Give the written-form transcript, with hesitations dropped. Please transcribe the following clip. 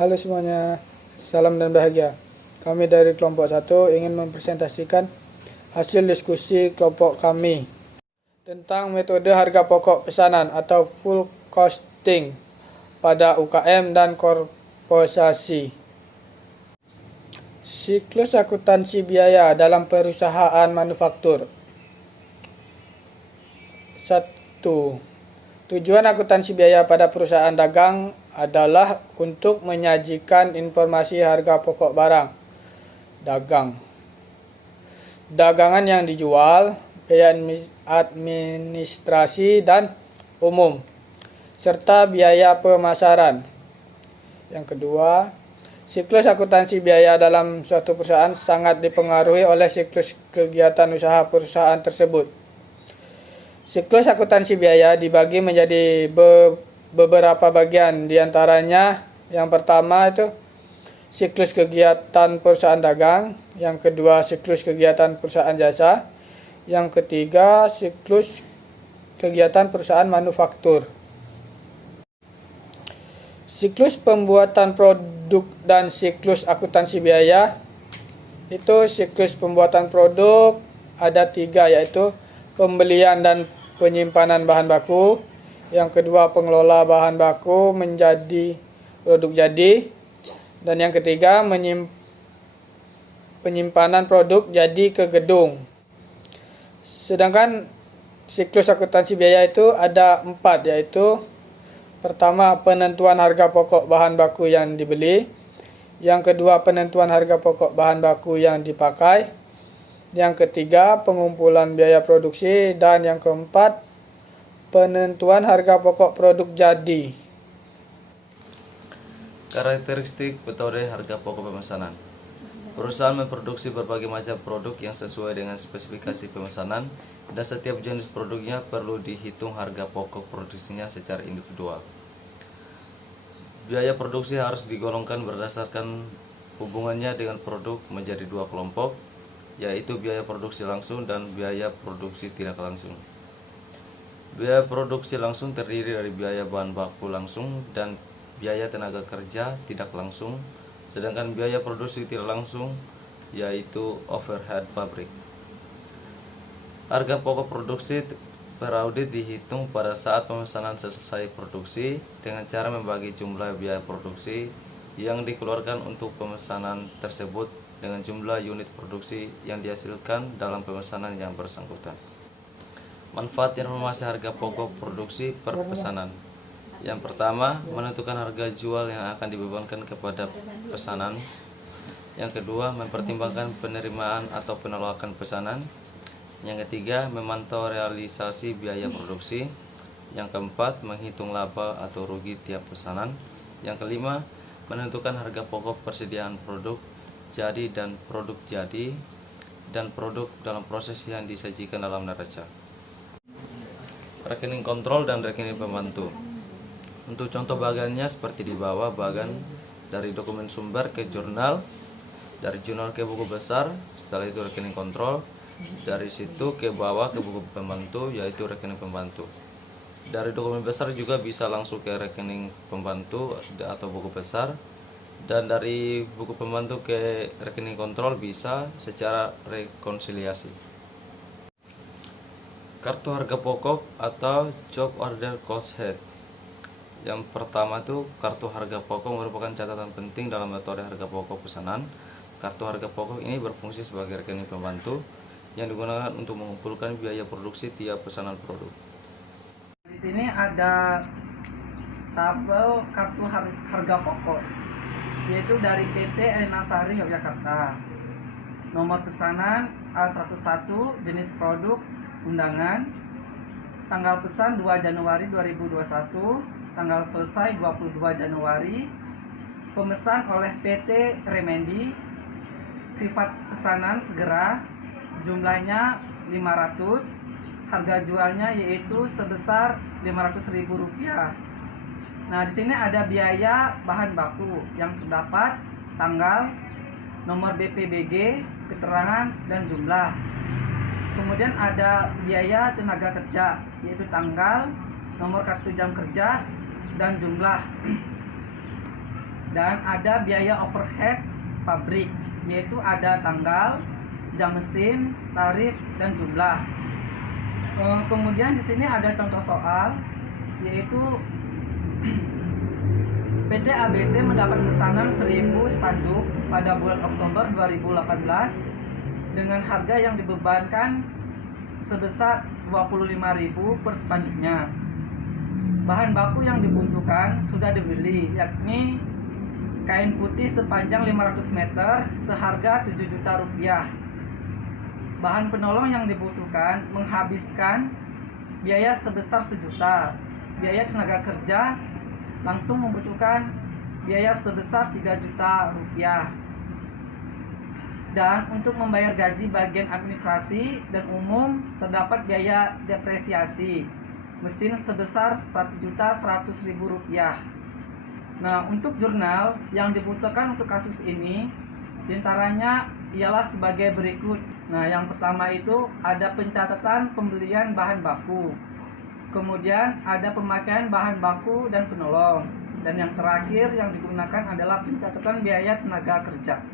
Halo semuanya, salam dan bahagia. Kami dari kelompok 1 ingin mempresentasikan hasil diskusi kelompok kami tentang metode harga pokok pesanan atau full costing pada UKM dan korporasi. Siklus akuntansi biaya dalam perusahaan manufaktur. 1. Tujuan akuntansi biaya pada perusahaan dagang adalah untuk menyajikan informasi harga pokok barang dagang, dagangan yang dijual, biaya administrasi dan umum, serta biaya pemasaran. Yang kedua, siklus akuntansi biaya dalam suatu perusahaan sangat dipengaruhi oleh siklus kegiatan usaha perusahaan tersebut. Siklus akuntansi biaya dibagi menjadi beberapa bagian, diantaranya yang pertama itu siklus kegiatan perusahaan dagang, yang kedua siklus kegiatan perusahaan jasa, yang ketiga siklus kegiatan perusahaan manufaktur. Siklus pembuatan produk dan siklus akuntansi biaya. Itu siklus pembuatan produk ada 3, yaitu pembelian dan penyimpanan bahan baku, yang kedua pengelola bahan baku menjadi produk jadi, dan yang ketiga penyimpanan produk jadi ke gedung. Sedangkan siklus akuntansi biaya itu ada 4, yaitu pertama penentuan harga pokok bahan baku yang dibeli, yang kedua penentuan harga pokok bahan baku yang dipakai, yang ketiga pengumpulan biaya produksi, dan yang keempat penentuan harga pokok produk jadi. Karakteristik metode harga pokok pemesanan. Perusahaan memproduksi berbagai macam produk yang sesuai dengan spesifikasi pemesanan, dan setiap jenis produknya perlu dihitung harga pokok produksinya secara individual. Biaya produksi harus digolongkan berdasarkan hubungannya dengan produk menjadi 2 kelompok, yaitu biaya produksi langsung dan biaya produksi tidak langsung. Biaya produksi langsung terdiri dari biaya bahan baku langsung dan biaya tenaga kerja tidak langsung, sedangkan biaya produksi tidak langsung yaitu overhead pabrik. Harga pokok produksi per audit dihitung pada saat pemesanan selesai produksi dengan cara membagi jumlah biaya produksi yang dikeluarkan untuk pemesanan tersebut dengan jumlah unit produksi yang dihasilkan dalam pemesanan yang bersangkutan. Manfaat informasi harga pokok produksi per pesanan. Yang pertama, menentukan harga jual yang akan dibebankan kepada pesanan. Yang kedua, mempertimbangkan penerimaan atau penolakan pesanan. Yang ketiga, memantau realisasi biaya produksi. Yang keempat, menghitung laba atau rugi tiap pesanan. Yang kelima, menentukan harga pokok persediaan produk jadi dan produk jadi, dan produk dalam proses yang disajikan dalam neraca. Rekening kontrol dan rekening pembantu. Untuk contoh bagannya seperti di bawah, bagan dari dokumen sumber ke jurnal, dari jurnal ke buku besar, setelah itu rekening kontrol, dari situ ke bawah ke buku pembantu yaitu rekening pembantu. Dari dokumen besar juga bisa langsung ke rekening pembantu atau buku besar, dan dari buku pembantu ke rekening kontrol bisa secara rekonsiliasi. Kartu harga pokok atau job order cost head. Yang pertama itu kartu harga pokok merupakan catatan penting dalam metode harga pokok pesanan. Kartu harga pokok ini berfungsi sebagai rekening pembantu yang digunakan untuk mengumpulkan biaya produksi tiap pesanan produk. Di sini ada tabel kartu harga pokok, yaitu dari PT Enasari Yogyakarta. Nomor pesanan A11, jenis produk undangan, tanggal pesan 2 Januari 2021, tanggal selesai 22 Januari, pemesan oleh PT Remendi, sifat pesanan segera, jumlahnya 500, harga jualnya yaitu sebesar Rp500.000. Nah, di sini ada biaya bahan baku yang terdapat, tanggal, nomor BPBG, keterangan, dan jumlah. Kemudian ada biaya tenaga kerja, yaitu tanggal, nomor kartu jam kerja, dan jumlah. Dan ada biaya overhead pabrik, yaitu ada tanggal, jam mesin, tarif, dan jumlah. Kemudian di sini ada contoh soal, yaitu PT ABC mendapat pesanan 1000 spanduk pada bulan Oktober 2018 dengan harga yang dibebankan sebesar 25.000 per spanduknya. Bahan baku yang dibutuhkan sudah dibeli, yakni kain putih sepanjang 500 meter seharga 7 juta rupiah. Bahan penolong yang dibutuhkan menghabiskan biaya sebesar 1 juta. Biaya tenaga kerja langsung membutuhkan biaya sebesar 3 juta rupiah. Dan untuk membayar gaji bagian administrasi dan umum terdapat biaya depresiasi mesin sebesar 1.100.000 rupiah. Nah, untuk jurnal yang dibutuhkan untuk kasus ini diantaranya ialah sebagai berikut. Nah, yang pertama itu ada pencatatan pembelian bahan baku, kemudian ada pemakaian bahan baku dan penolong, dan yang terakhir yang digunakan adalah pencatatan biaya tenaga kerja.